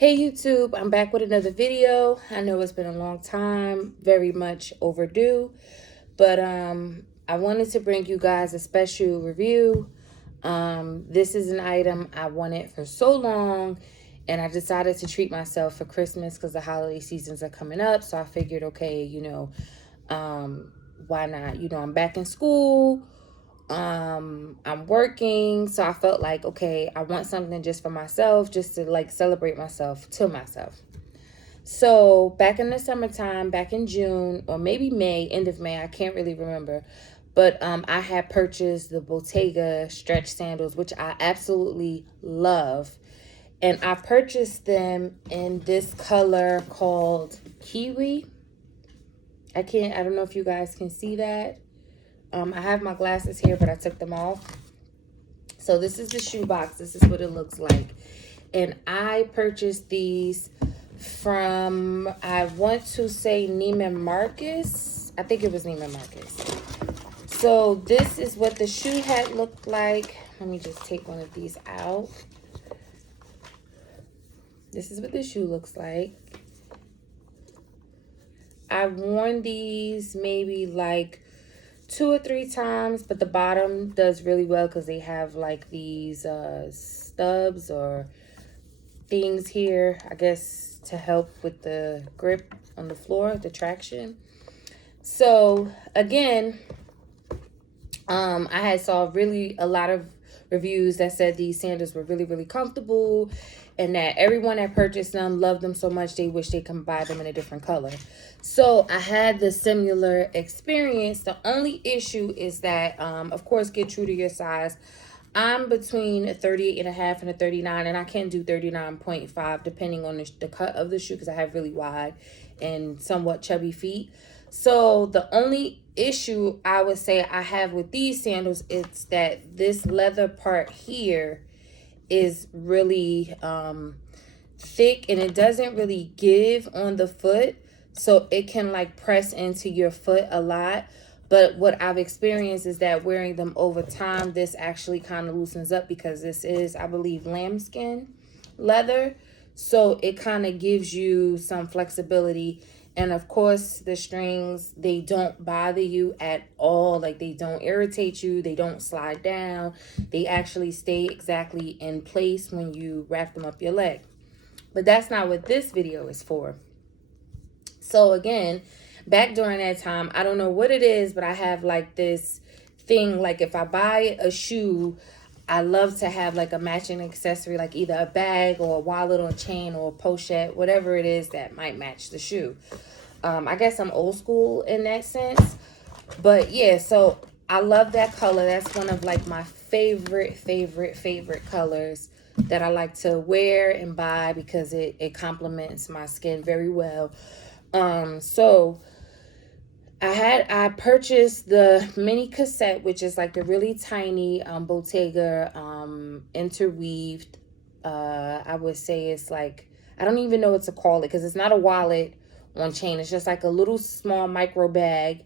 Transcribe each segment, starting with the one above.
Hey YouTube, I'm back with another video. I know it's been a long time, very much overdue, but I wanted to bring you guys a special review. This is an item I wanted for so long, and I decided to treat myself for Christmas because the holiday seasons are coming up. So I figured, okay, why not? I'm back in school. I'm working, so I felt like, okay, I want something just for myself, just to like celebrate myself to myself. So back in the summertime, back in June or maybe May, end of May, I can't really remember, but I had purchased the Bottega stretch sandals, which I absolutely love, and I purchased them in this color called kiwi. I don't know if you guys can see that. I have my glasses here, but I took them off. So this is the shoe box. This is what it looks like. And I purchased these from, I want to say Neiman Marcus. I think it was Neiman Marcus. So this is what the shoe hat looked like. Let me just take one of these out. This is what the shoe looks like. I've worn these maybe like 2 or 3 times, but the bottom does really well because they have like these stubs or things here, I guess, to help with the grip on the floor, the traction. So again, I had saw a lot of reviews that said these sandals were really comfortable, and that everyone that purchased them loved them so much they wish they could buy them in a different color. So I had the similar experience. The only issue is that, of course, get true to your size. I'm between a 38.5 and a 39, and I can do 39.5 depending on the cut of the shoe because I have really wide and somewhat chubby feet. So the only issue I would say I have with these sandals is that this leather part here is really thick, and it doesn't really give on the foot, so it can like press into your foot a lot. But what I've experienced is that wearing them over time, this actually kind of loosens up because this is, I believe, lambskin leather, so it kind of gives you some flexibility. And of course, the strings, they don't bother you at all. Like, they don't irritate you. They don't slide down. They actually stay exactly in place when you wrap them up your leg. But that's not what this video is for. So again, back during that time, I don't know what it is, but I have like this thing, like if I buy a shoe, I love to have like a matching accessory, like either a bag or a wallet or a chain or a pochette, whatever it is that might match the shoe. I guess I'm old school in that sense. But yeah, so I love that color. That's one of like my favorite colors that I like to wear and buy because it complements my skin very well. So I purchased the mini cassette, which is like the really tiny Bottega interweaved. I would say it's like, I don't even know what to call it because it's not a wallet on chain. It's just like a little small micro bag.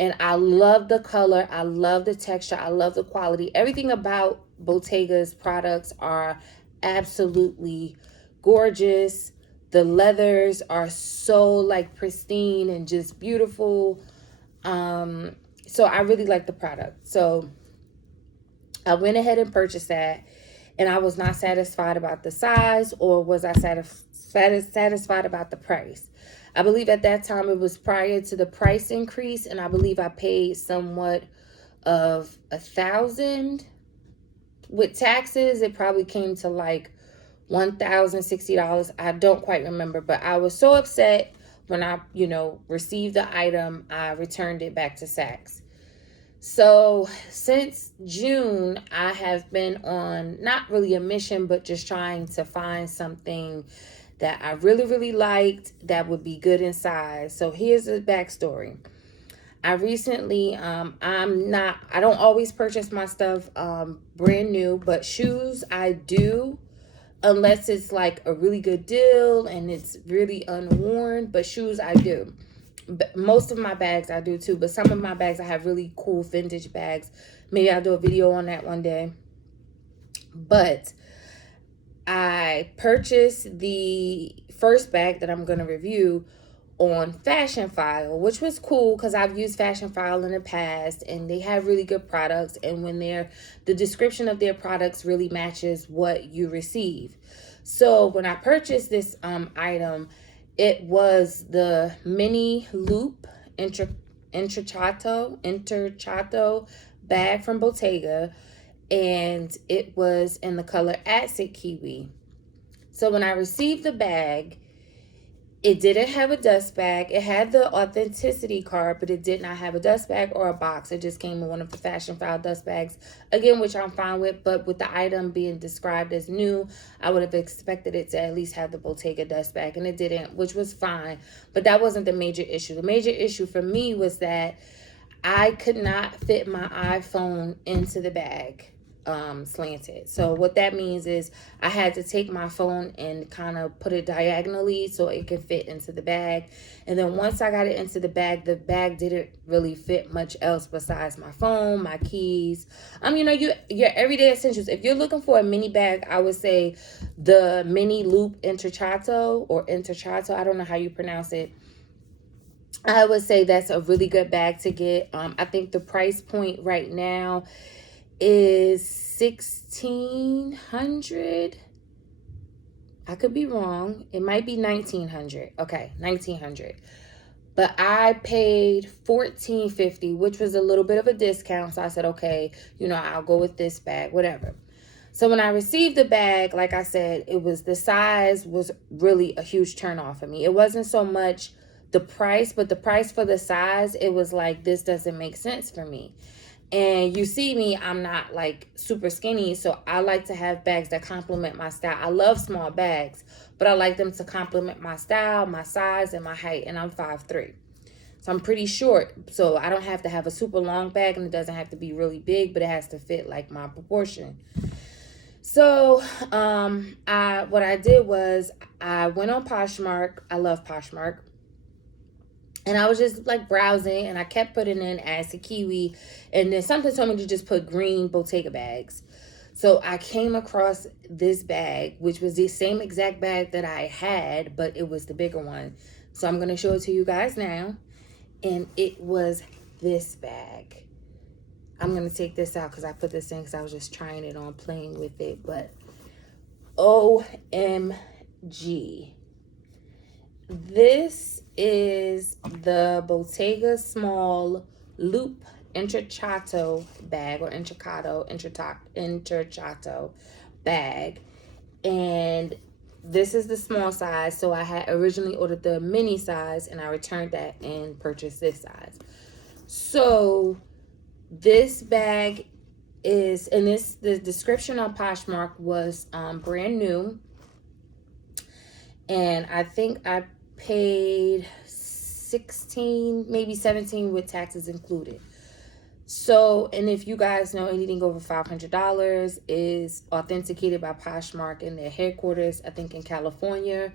And I love the color. I love the texture. I love the quality. Everything about Bottega's products are absolutely gorgeous. The leathers are so like pristine and just beautiful. So I really like the product. So I went ahead and purchased that, and I was not satisfied about the size, or was I satisfied about the price. I believe at that time it was prior to the price increase, and I believe I paid somewhat of $1,000. With taxes, it probably came to like $1,060. I don't quite remember, but I was so upset when I, received the item. I returned it back to Saks. So since June, I have been on not really a mission, but just trying to find something that I really liked that would be good in size. So here's the backstory. I recently, I don't always purchase my stuff brand new, but shoes I do, unless it's like a really good deal and it's really unworn. But shoes I do. But most of my bags I do too, but some of my bags I have really cool vintage bags. Maybe I'll do a video on that one day. But I purchased the first bag that I'm going to review on Fashion File, which was cool because I've used Fashion File in the past and they have really good products, and when the description of their products really matches what you receive. So when I purchased this item, it was the mini loop interchato bag from Bottega, and it was in the color Acid Kiwi. So when I received the bag, it didn't have a dust bag. It had the authenticity card, but it did not have a dust bag or a box. It just came in one of the Fashion File dust bags, again, which I'm fine with. But with the item being described as new, I would have expected it to at least have the Bottega dust bag, and it didn't, which was fine. But that wasn't the major issue. The major issue for me was that I could not fit my iPhone into the bag. Slanted. So what that means is I had to take my phone and kind of put it diagonally so it could fit into the bag. And then once I got it into the bag didn't really fit much else besides my phone, my keys. Your everyday essentials. If you're looking for a mini bag, I would say the mini loop interchato. I don't know how you pronounce it. I would say that's a really good bag to get. I think the price point right now is $1,600. I could be wrong. It might be $1,900. Okay, $1,900. But I paid $1,450, which was a little bit of a discount. So I said, okay, I'll go with this bag, whatever. So when I received the bag, like I said, the size was really a huge turnoff for me. It wasn't so much the price, but the price for the size, it was like, this doesn't make sense for me. And you see me, I'm not like super skinny, so I like to have bags that complement my style. I love small bags, but I like them to complement my style, my size, and my height, and I'm 5'3". So I'm pretty short, so I don't have to have a super long bag, and it doesn't have to be really big, but it has to fit like my proportion. So what I did was I went on Poshmark. I love Poshmark. And I was just like browsing, and I kept putting in Acid Kiwi, and then something told me to just put green Bottega bags. So I came across this bag, which was the same exact bag that I had, but it was the bigger one. So I'm going to show it to you guys now. And it was this bag. I'm going to take this out because I put this in because I was just trying it on, playing with it. But OMG. This is the Bottega small loop interchato bag, or interchato bag, and this is the small size. So I had originally ordered the mini size, and I returned that and purchased this size. So this bag is, and the description on Poshmark was brand new, and I think I paid $16, maybe $17 with taxes included. So, and if you guys know, anything over $500 is authenticated by Poshmark in their headquarters, I think in California.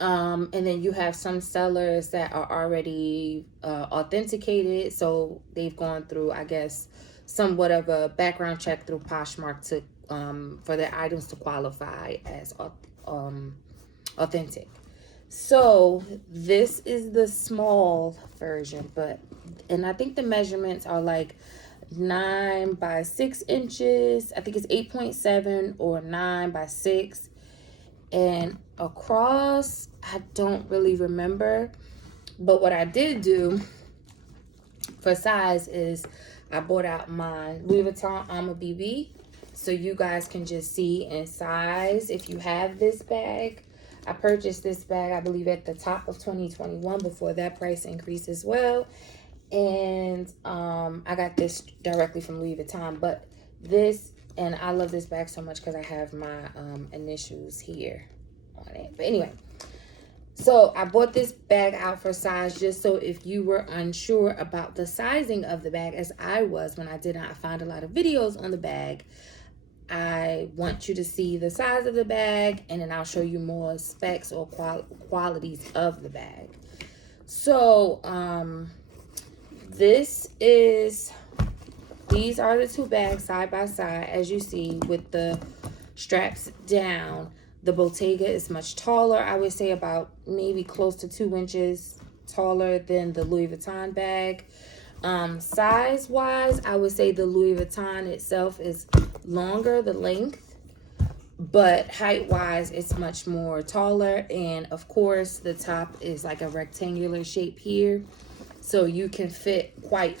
And then you have some sellers that are already authenticated, so they've gone through, I guess, somewhat of a background check through Poshmark to for their items to qualify as authentic. So this is the small version, and I think the measurements are like 9 by 6 inches. I think it's 8.7 or 9 by 6. And across, I don't really remember. But what I did do for size is I bought out my Louis Vuitton Alma BB, so you guys can just see in size if you have this bag. I purchased this bag, I believe, at the top of 2021 before that price increase as well. And I got this directly from Louis Vuitton. But this, and I love this bag so much because I have my initials here on it. But anyway, so I bought this bag out for size just so if you were unsure about the sizing of the bag, as I was when I did not find a lot of videos on the bag, I want you to see the size of the bag, and then I'll show you more specs or qualities of the bag. So these are the two bags side by side, as you see, with the straps down. The Bottega is much taller. I would say about maybe close to 2 inches taller than the Louis Vuitton bag. Size wise, I would say the Louis Vuitton itself is longer, the length, but height wise, it's much more taller. And of course, the top is like a rectangular shape here, so you can fit quite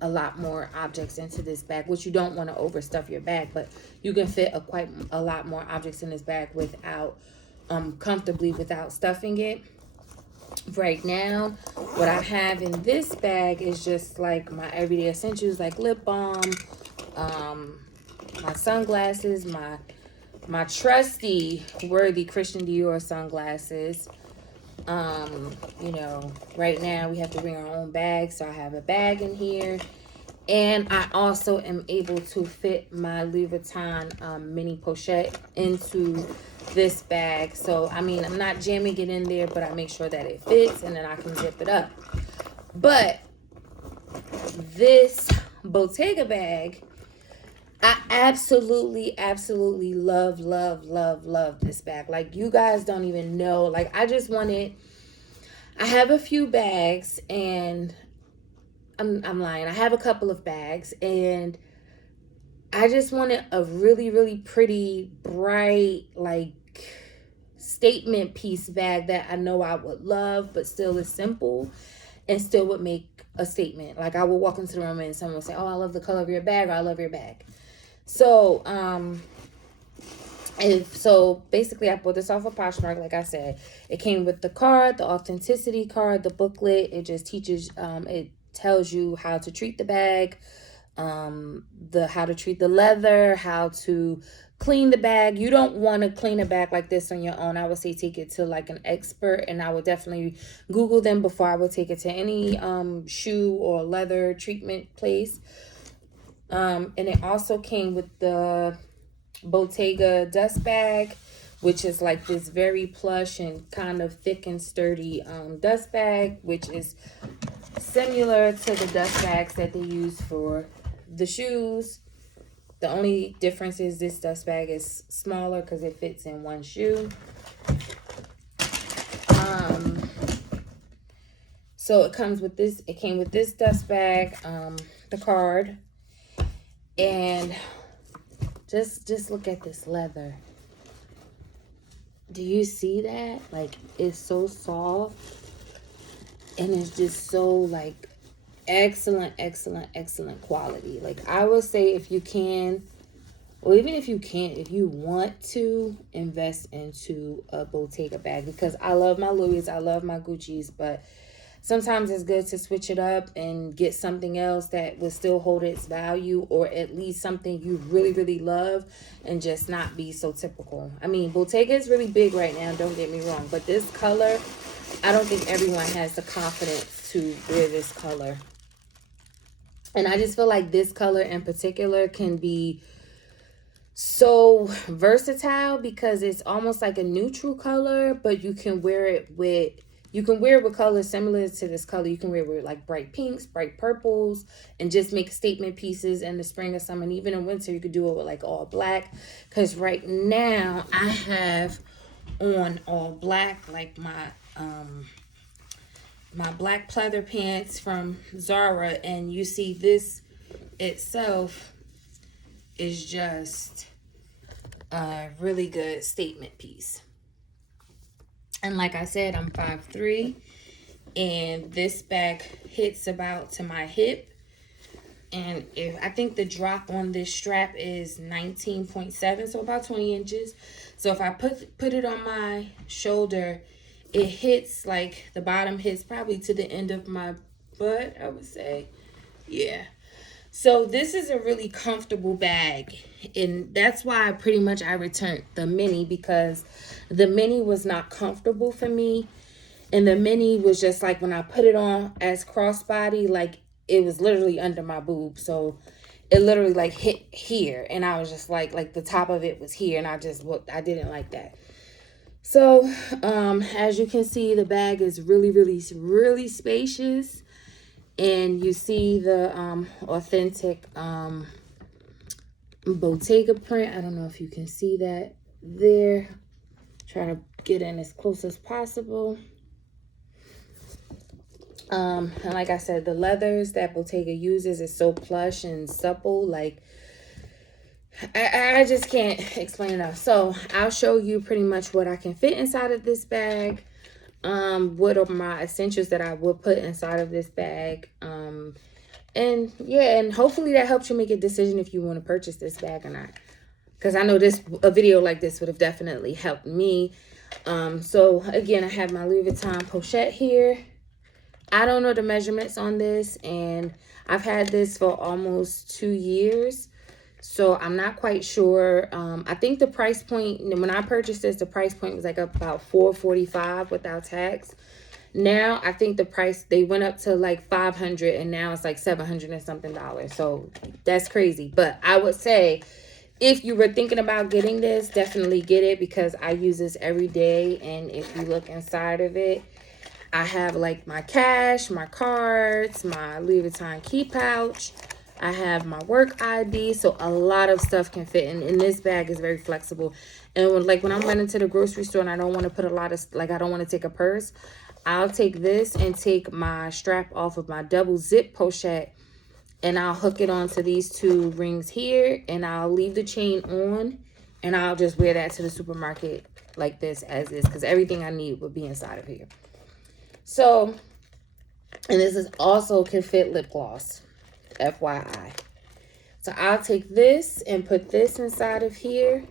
a lot more objects into this bag, which you don't want to overstuff your bag, but you can fit quite a lot more objects in this bag without comfortably without stuffing it. Right now, what I have in this bag is just like my everyday essentials, like lip balm, my sunglasses, my trusty worthy Christian Dior sunglasses. You know, right now we have to bring our own bag, so I have a bag in here. And I also am able to fit my Louis Vuitton mini pochette into this bag. So, I mean, I'm not jamming it in there, but I make sure that it fits, and then I can zip it up. But this Bottega bag, I absolutely, absolutely love, love, love, love this bag. Like, you guys don't even know. Like, I have a few bags, and I'm lying. I have a couple of bags, and I just wanted a really, really pretty, bright, like, statement piece bag that I know I would love, but still is simple and still would make a statement. Like, I would walk into the room and someone would say, "Oh, I love the color of your bag," or "I love your bag." So, so basically I bought this off of Poshmark. Like I said, it came with the card, the authenticity card, the booklet. It just teaches, it tells you how to treat the bag, how to treat the leather, how to clean the bag. You don't want to clean a bag like this on your own. I would say take it to like an expert, and I would definitely Google them before I would take it to any shoe or leather treatment place. And it also came with the Bottega dust bag, which is like this very plush and kind of thick and sturdy dust bag, which is similar to the dust bags that they use for the shoes. The only difference is this dust bag is smaller because it fits in one shoe. So it comes with this. It came with this dust bag, the card, and just look at this leather. Do you see that? Like, it's so soft, and it's just so like excellent, excellent, excellent quality. Like, I would say if you can, or even if you can't, if you want to invest into a Bottega bag, because I love my Louis, I love my Gucci's, but sometimes it's good to switch it up and get something else that will still hold its value, or at least something you really, really love, and just not be so typical. I mean, Bottega is really big right now, don't get me wrong, but this color, I don't think everyone has the confidence to wear this color. And I just feel like this color in particular can be so versatile because it's almost like a neutral color, but you can wear it with colors similar to this color. You can wear it with like bright pinks, bright purples, and just make statement pieces in the spring or summer. And even in winter, you could do it with like all black. Because right now I have on all black, like my black pleather pants from Zara, and you see this itself is just a really good statement piece. And like I said, I'm 5'3", and this bag hits about to my hip. And I think the drop on this strap is 19.7, so about 20 inches. So if I put it on my shoulder, it hits, like, the bottom hits probably to the end of my butt, I would say. Yeah. So this is a really comfortable bag, and that's why I returned the mini, because the mini was not comfortable for me. And the mini was just like, when I put it on as crossbody, like, it was literally under my boob. So it literally like hit here, and I was just like the top of it was here, and I didn't like that. So as you can see, the bag is really, really, really spacious. And you see the authentic Bottega print. I don't know if you can see that there. Trying to get in as close as possible. And like I said, the leathers that Bottega uses is so plush and supple. Like, I just can't explain enough. So I'll show you pretty much what I can fit inside of this bag. What are my essentials that I would put inside of this bag. And yeah, and hopefully that helps you make a decision if you want to purchase this bag or not. Because I know a video like this would have definitely helped me. So again, I have my Louis Vuitton pochette here. I don't know the measurements on this, and I've had this for almost 2 years, so I'm not quite sure. I think the price point, when I purchased this, the price point was like about $445 without tax. Now I think the price, they went up to like $500, and now it's like $700 and something dollars. So that's crazy. But I would say, if you were thinking about getting this, definitely get it, because I use this every day. And if you look inside of it, I have like my cash, my cards, my Louis Vuitton key pouch. I have my work ID. So a lot of stuff can fit in. And this bag is very flexible. And when I'm running to the grocery store and I don't want to put a lot of, like, I don't want to take a purse, I'll take this and take my strap off of my double zip pochette. And I'll hook it onto these 2 rings here. And I'll leave the chain on. And I'll just wear that to the supermarket like this as is. Because everything I need will be inside of here. So, and this is also can fit lip gloss, FYI. So I'll take this and put this inside of here.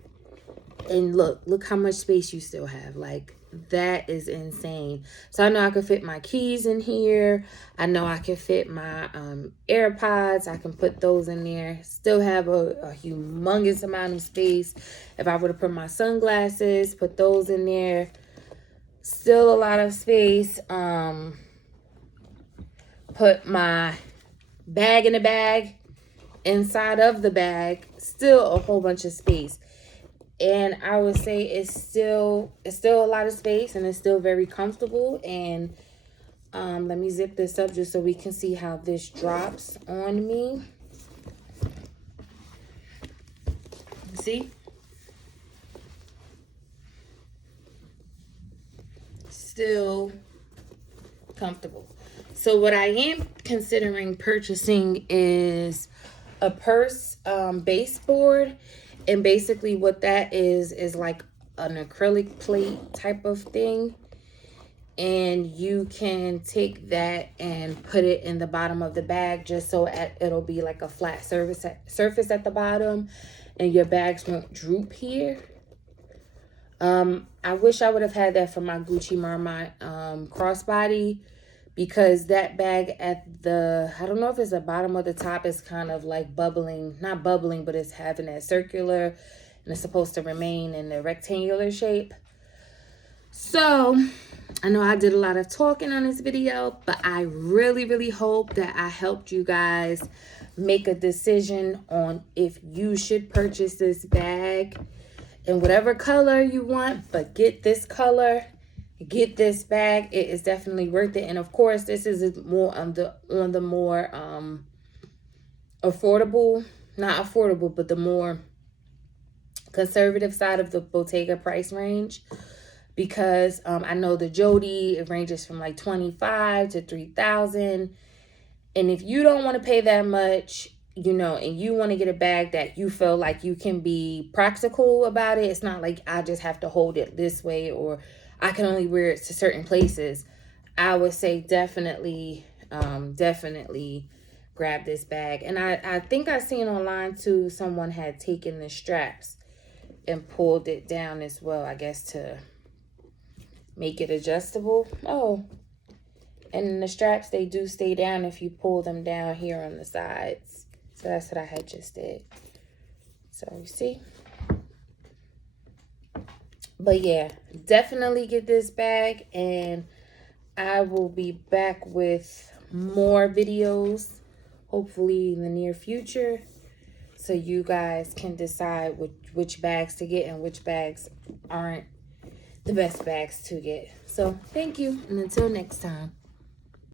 And look how much space you still have. Like, that is insane. So I know I can fit my keys in here. I know I can fit my AirPods. I can put those in there. Still have a humongous amount of space. If I were to put my sunglasses, put those in there. Still a lot of space. Put my bag in the bag. Inside of the bag, still a whole bunch of space. And I would say it's still a lot of space, and it's still very comfortable. And let me zip this up just so we can see how this drops on me. See? Still comfortable. So what I am considering purchasing is a purse baseboard. And basically what that is like an acrylic plate type of thing. And you can take that and put it in the bottom of the bag, just so it'll be like a flat surface at the bottom, and your bags won't droop here. I wish I would have had that for my Gucci Marmont crossbody, because that bag at the, I don't know if it's the bottom or the top, is kind of like bubbling, not bubbling, but it's having that circular, and it's supposed to remain in the rectangular shape. So I know I did a lot of talking on this video, but I really, really hope that I helped you guys make a decision on if you should purchase this bag in whatever color you want. But get this color, get this bag. It is definitely worth it. And of course, this is more on the more affordable, not affordable, but the more conservative side of the Bottega price range. Because I know the Jody, it ranges from like $25,000 to $3,000. And if you don't want to pay that much, you know, and you want to get a bag that you feel like you can be practical about it, it's not like I just have to hold it this way, or I can only wear it to certain places. I would say definitely grab this bag. And I think I seen online too, someone had taken the straps and pulled it down as well, I guess to make it adjustable. Oh, and the straps, they do stay down if you pull them down here on the sides. So that's what I had just did. So you see. But yeah, definitely get this bag, and I will be back with more videos, hopefully in the near future, so you guys can decide which bags to get and which bags aren't the best bags to get. So thank you, and until next time.